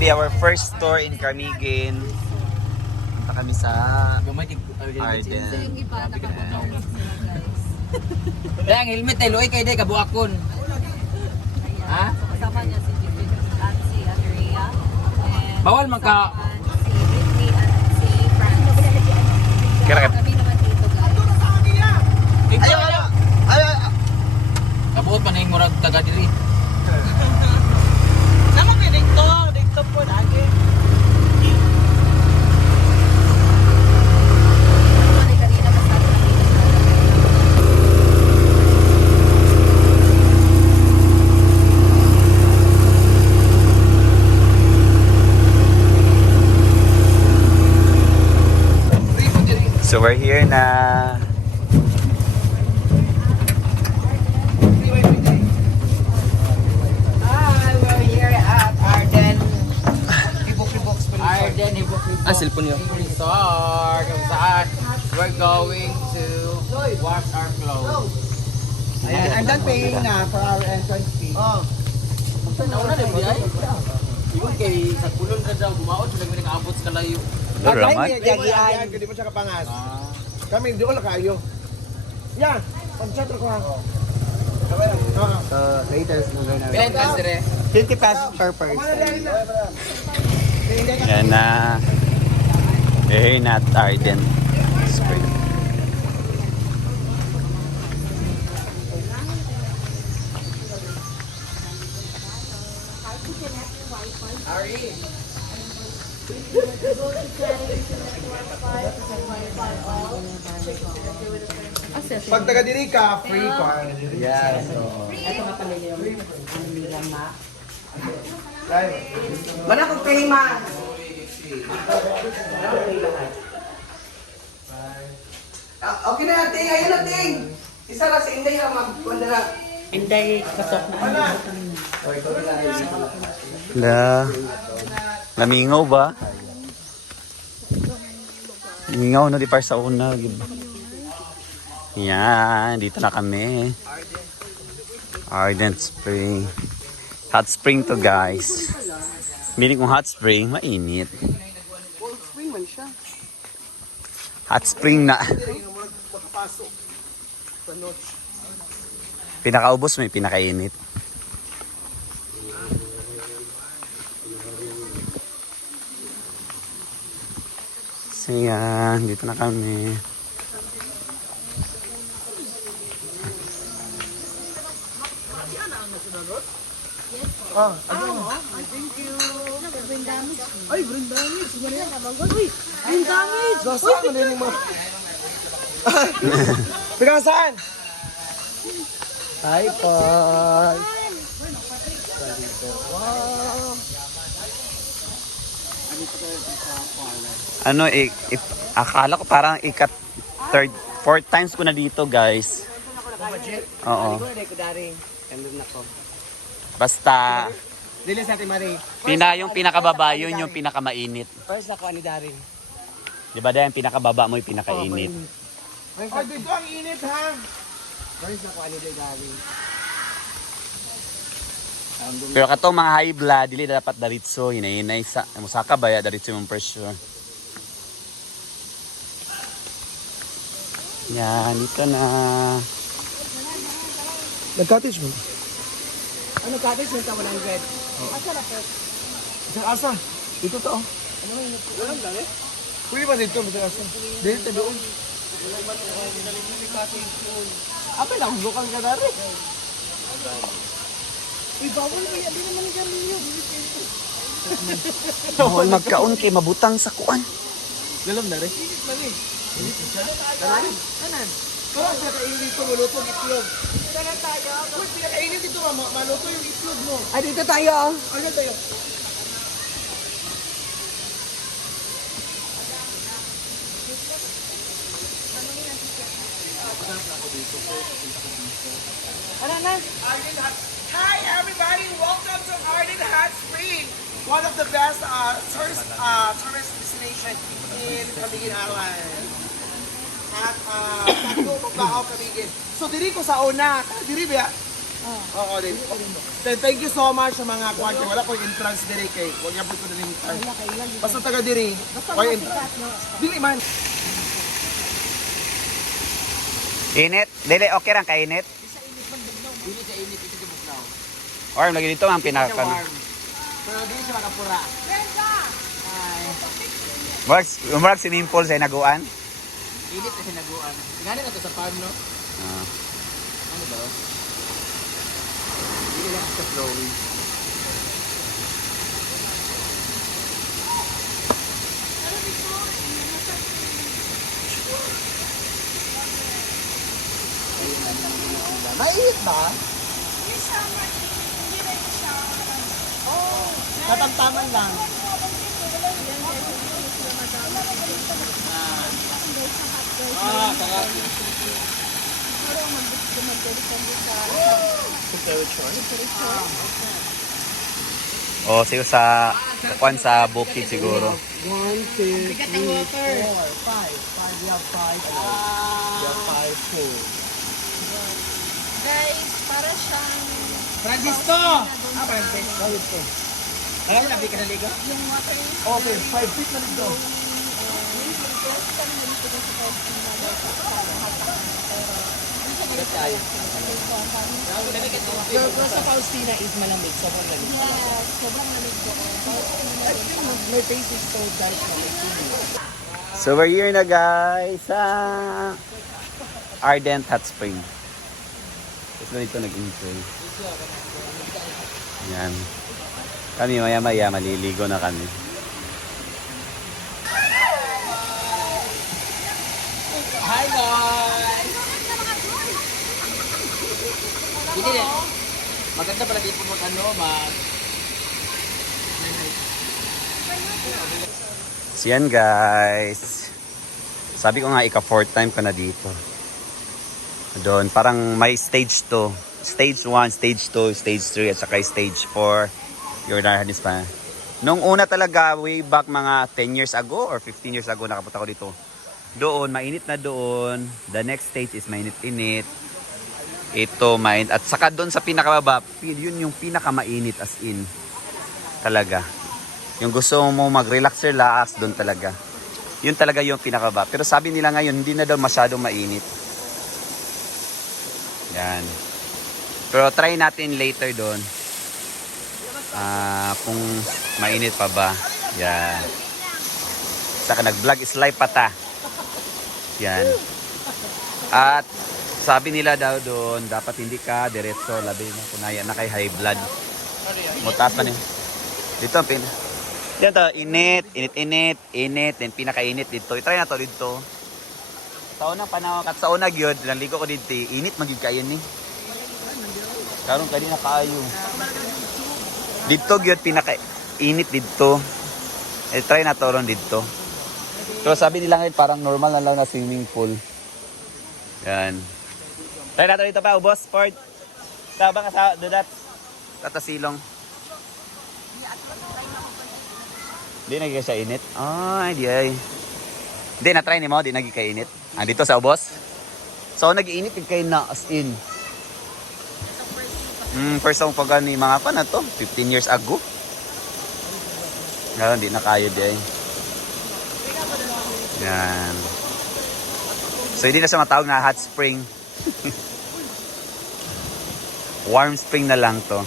be our first tour in Camiguin. Punta kami sa Arden. Yung iba nakapagpapawis nila guys. Kaya ang helmet ay luoy kay day kabuakon. Ha? So kasama niya si Jimmy at si Andrea. And Bawal man ka. si Whitney at si Franz. Kaya Kami naman dito guys. Ayaw! Kabuot pa na yung murag taga diri. Naman dito po lagi. Mali kanina masyado nakita sa So we're here na. Hi, we're here at Arden. Arden Ibok Cellphone yun. Resort kung saan we're going to wash our clothes. Ayan, I'm done paying na for our entrance fee. Oh. Nauna na di ay. Iwan kay sa kulon ka daw bumaot sila may nakaabot sa kalayo. Ramat. Hindi mo siya kapangas. Kami, di ko lang kayo. Yan, panchat ko ha. So, latest na gawin namin. Pilan ka dire? 50 pesos per person. Yan na. Not Arden Spring. Pag taga diri ka, free car. Yes, so. Wala kong payment. Okay na natin, ayun natin. Isa lang sa Inday ang magpunta na. Lamingaw ba? Lamingaw no, di par sa una. Yan, dito na kami. Arden Spring. Hot spring to guys. Meaning kung hot spring, mainit. Hot spring na. Pinakaubos may pinakainit. So yan, dito na kami. Ay, brain damage. Brain damage. Gasa ka na yung mga... Pigasan! Hi, Paul! Ano, akala ko parang fourth times ko na dito guys. Oo. Basta, Dili sa atin, Marie. yung pinakababa, yun yung pinakamainit. First ako ni Darin. Di ba dahil yung pinakababa mo yung pinakainit? Oh, dito ang init, ha? First ako ni Darin. Pero katong mga high blood, dili dapat daritso, hinay-hinay sa musaka ba ya daritso yung pressure. Yan, dito na. Nag-cottage mo? Ano cottage mo? 100. Asa na po? Asa? Dito to. Ano yung walang lang eh? Pwede ba dito? Asa? Dito doon. Apa lang, bukang ka na rin. Uy, bawal mo yan. Di naman kami yun. Bawal magkaon kay mabutang sa kuan. Galam na rin. Kanan? Kanan. Parang pinakainit ko, maluto yung itlog. Kanan tayo. Uy, pinakainit dito, maluto yung itlog mo. Ay, dito tayo. Ano tayo? Ano na? Hi everybody! Welcome to Arden Hot Spring! One of the best tourist destination in Camiguin Island. At tatlo magbaaw Camiguin. So diri ko sa una, diri ba? Oo, din. Thank you so much sa mga kwarto. Wala ko entrance diri kay. Huwag niya po ko diri. Basta taga diri. Wala entrance. Dili man. Init? Dili, okay lang kainit? Dili sa init ito bugnaw. Or lagi dito ang pinaka. Pero dili siya makapura. Murag swimming pool sa inaguan. Init kasi naguan. Ngani na to sa farm, no? Ah. Ano ba? Dili lang sa flowing. Mainit ba? Tatamtaman lang. Kaya O, siguro sa kuan sa bukid siguro. 1, 2, 3, 4, 5. 5. We have 5. We have 5, 4. Guys, para siyang Francisco! Francisco. Alam mo na, di ka naligo? yung water is Okay, 5 feet na dito. Yung sa Faustina is malamig, sobrang lamig. yes, sobrang lamig doon. My face is so dark na. So we're here na guys sa Ardent Hot Spring. Ito dito nag-enjoy. Yan. Kami maya-maya maliligo na kami. Hi guys! Hindi din. Maganda pala dito mag So yan guys. Sabi ko nga ika-4th time ko na dito. Doon parang may stage 2. Stage 1, stage 2, stage 3 at saka stage 4. Your Darhanis pa. Nung una talaga way back mga 10 years ago or 15 years ago nakapunta ko dito. Doon mainit na doon. The next stage is mainit-init. Ito mainit at saka doon sa pinakababa, yun yung pinakamainit as in. Talaga. Yung gusto mo mag-relax, relax, doon talaga. Yun talaga yung pinakababa. Pero sabi nila ngayon, hindi na daw masyadong mainit. Yan. Pero try natin later doon. Kung mainit pa ba. Yan. Saka nag-vlog is live pata. Yan. At sabi nila daw doon, dapat hindi ka diretso, labi na kunaya na kay high blood. Mutaas pa niya. Dito ang yan to, init, then pinakainit dito. I-try na to dito. Sa unang panahon, at sa unang yun, naligo ko dito, init magig kayo ni. Karon kanina kayo. Dito yun, pinakainit dito. I-try na to ron dito. Pero sabi nila ngayon, parang normal na lang na swimming pool. Yan. Try na to dito pa, ubos, sport. Saba ka sa dudat. Tatasilong. Di nagiging siya init? Ay, di ay. Hindi, na-try ni mo, di nagiging kainit. Dito sa ubos. So, nag-iinit kayo na as in. First time pag ni mga pa na to, 15 years ago. Ngayon, di na kayo di ay. Yan. So, hindi na siya matawag na hot spring. Warm spring na lang to.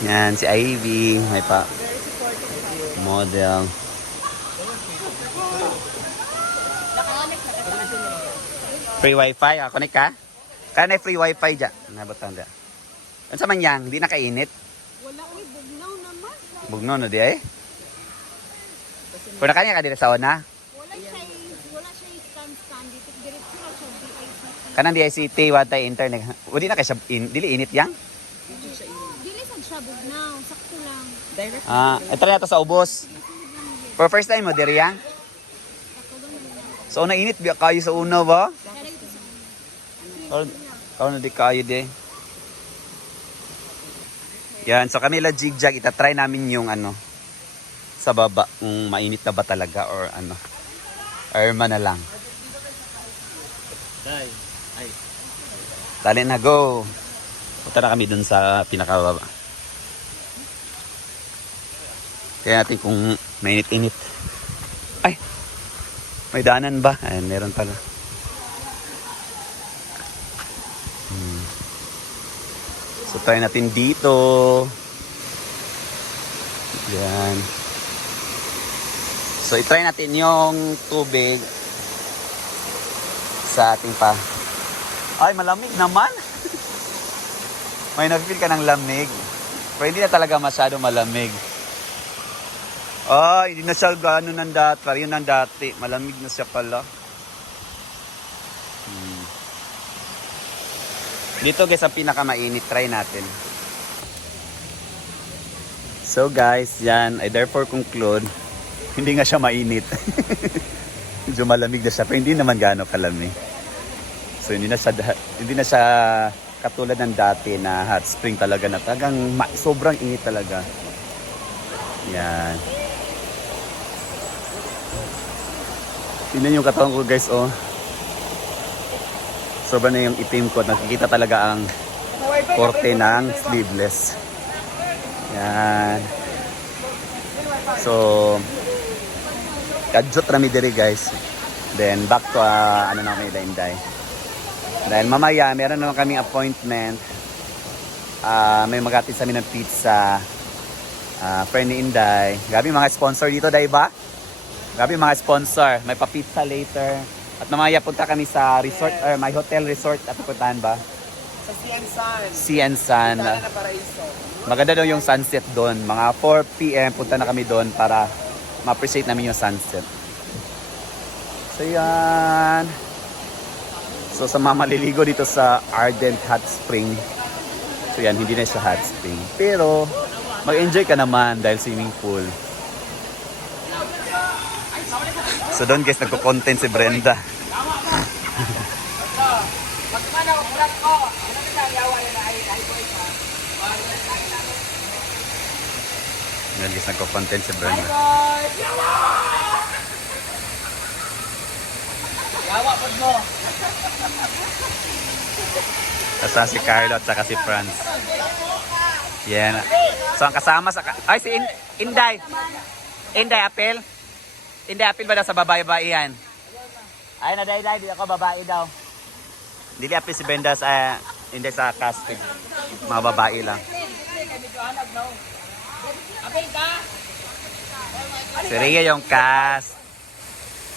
Yan, si Ivy. May pa model. Free wifi. Connect ka? Kaya na free wifi dyan. Nabutan dyan. Ano sa manyang? Hindi nakainit? Wala ulit, bugnaw naman. Bugno no di ay? Kung nakanya ka dito sa una? Wala siya stand dito. Diretso na siya DICT. Kanang DICT, watay internet. Wadi na kay siya, dili init yang? Dili sad siya bugnaw, sakto lang. Ito na ito sa ubos. For first time mo, diri yang? So, nainit biya kayo sa una ba? Kau na di kayo di. Yan, so kami la jigjag, itatry namin yung ano, sa baba, kung mainit na ba talaga or ano. Irma na lang. Day. Ay. Dali na, go. Punta na kami dun sa pinakababa. Kaya natin kung mainit-init. Ay! May daanan ba? Ayan, meron pala. So, try natin dito. Yan. So, itry natin yung tubig sa ating pa. Ay, malamig naman. May na-feel ka ng lamig. Pero hindi na talaga masyado malamig. Ay, hindi na siya gano'n ng dati. Parang yun ng dati. Malamig na siya pala. Dito guys, ang pinakamainit. Try natin. So guys, yan. I therefore conclude, hindi nga siya mainit. Medyo malamig na siya. Pero hindi naman gano'n kalamig. So hindi na siya katulad ng dati na hot spring talaga na talagang sobrang init talaga. Yan. Tingnan yung katawan ko guys, oh. Sobrang na yung itim ko. Nakikita talaga ang korte ng sleeveless. Yan. So, kadjot rami diri guys. Then back to ano na kami Inday. Dahil mamaya meron naman kaming appointment. May maghatid sa amin ng pizza. Friend ni Inday. Gabi mga sponsor dito, Day ba? Gabi mga sponsor. May pa-pizza later. At mamaya punta kami sa resort or my hotel resort at puntahan ba? Sa Siensan. Siensan. Na Paraiso. Maganda daw yung sunset doon. Mga 4 p.m. punta na kami doon para ma-appreciate namin yung sunset. So yan. So sa mga maliligo dito sa Ardent Hot Spring. So yan, hindi na siya hot spring. Pero mag-enjoy ka naman dahil swimming pool. So doon guys, nagko-content si Brenda. Yan guys, nagko-content si Brenda. Yawa po mo. Kasama si Carlo at saka si Franz. Yan. So ang kasama sa... Ay, si Inday. Inday, apel. Inday, apel ba daw sa babae-babae yan? Ay, na day, di ako babae daw. Dili apel si Brenda sa... Inday sa casting. Mga babae lang. Si Rhea yung cast.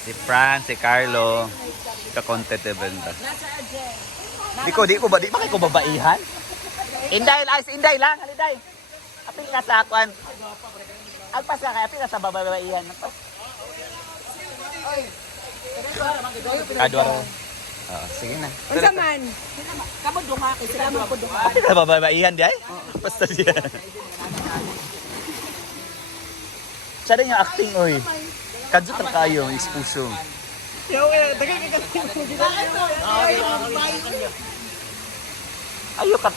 Si Franz, si Carlo. Ka-content ni Brenda. Di ba kayo babaihan? Inday, ay, Inday lang, haliday. Apil ka sa akuan. Alpas ka kaya, apil ka sa babaihan. Kadwar. Sige na. Unsa man? Kamo duha kay sila mo ko duha. Apil ka babaihan di ay? Basta siya. Siya rin yung acting, oy. Kadyo ka kayo, exposure.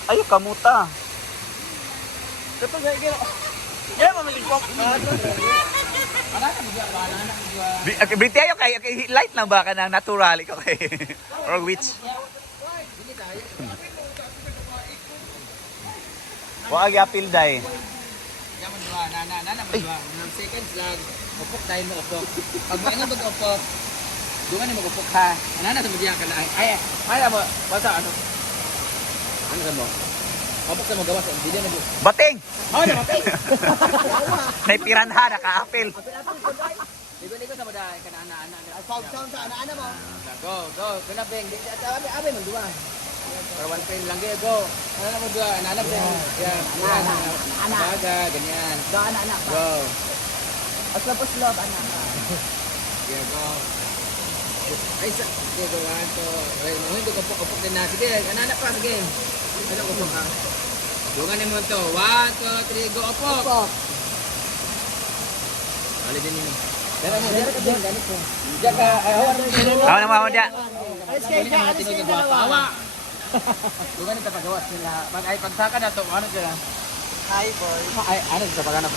Ayo kamuta. Briti ayo kay light lang ba ka ng natural ikaw kay or which? Wa agi apil day. Yaman dua, nana dua. Ng seconds lang. Upok tayo mo upok. Pag mo ingon upok. Dungan mo upok ha. Nana sa madiyan ka na ay mo basta ano. Ano ka mo? Upok sa mo gawas hindi na mo. Bating. Oh, na matay. Nay piranha na ka apil. Ligo sa madiyan ka na ana. Sound sa ana mo. Go. Kuna beng. Abi man dua. Para one pen lang go. Ano na mo dua? Nana beng. Yan. Ana. Baga ganyan. Do anak. Go. Aslap anak. Yeah, go. Ay, sige, go, 1, 2. Ay, hindi ko upok din na. Sige, anak pa, sige. Ano upok ka? Dungan mo ito. 1, 2, 3, go, upok. Alin din yun. Pero mo, dito ka din, ganito. Diyan ka, hawa Awa na dia. Alis kayo tinutog ba? Hawa. Dungan ito pagawas nila. Ay, pagsaka na ito, ano sila? Hi, boy. Ay, ano sa paghanap?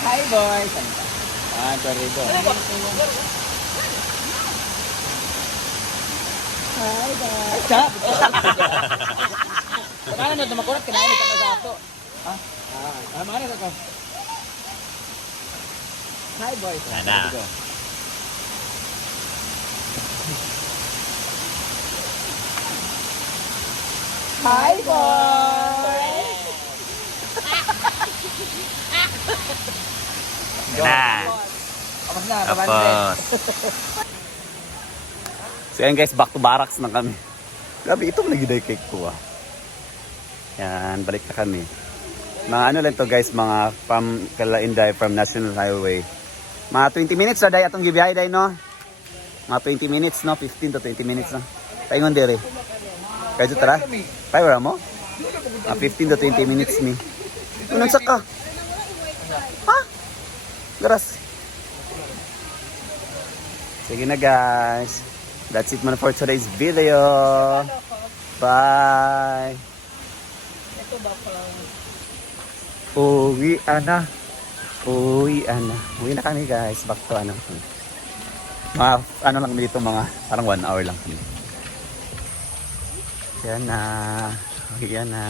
Hi, boy. Santa. Ah, Torrido. Hi guys. Chap! Kailangan na tumakulat, kinain ka na sa ato. Ha? Mga na ko. Hi boys. Ana. Hi boys. Na. Tapos na, Tapos. So yan guys, back to barracks na kami. Grabe, itong nagiday cake ko ah. Yan, balik na kami. Mga ano lang to guys, mga from Kalainday, from National Highway. Mga 20 minutes na day atong gibiyahe day no. Mga 20 minutes no, 15 to 20 minutes no. Taingon dire. Kayo tara. Payo mo? 15 to 20 minutes ni. Unang saka. Ha? Garas. Sige na guys. That's it man for today's video. Bye. Uwi na. Uwi na kami guys. Back to ano. Mga ano lang dito mga parang 1 hour lang kami. Yan na. Yan na.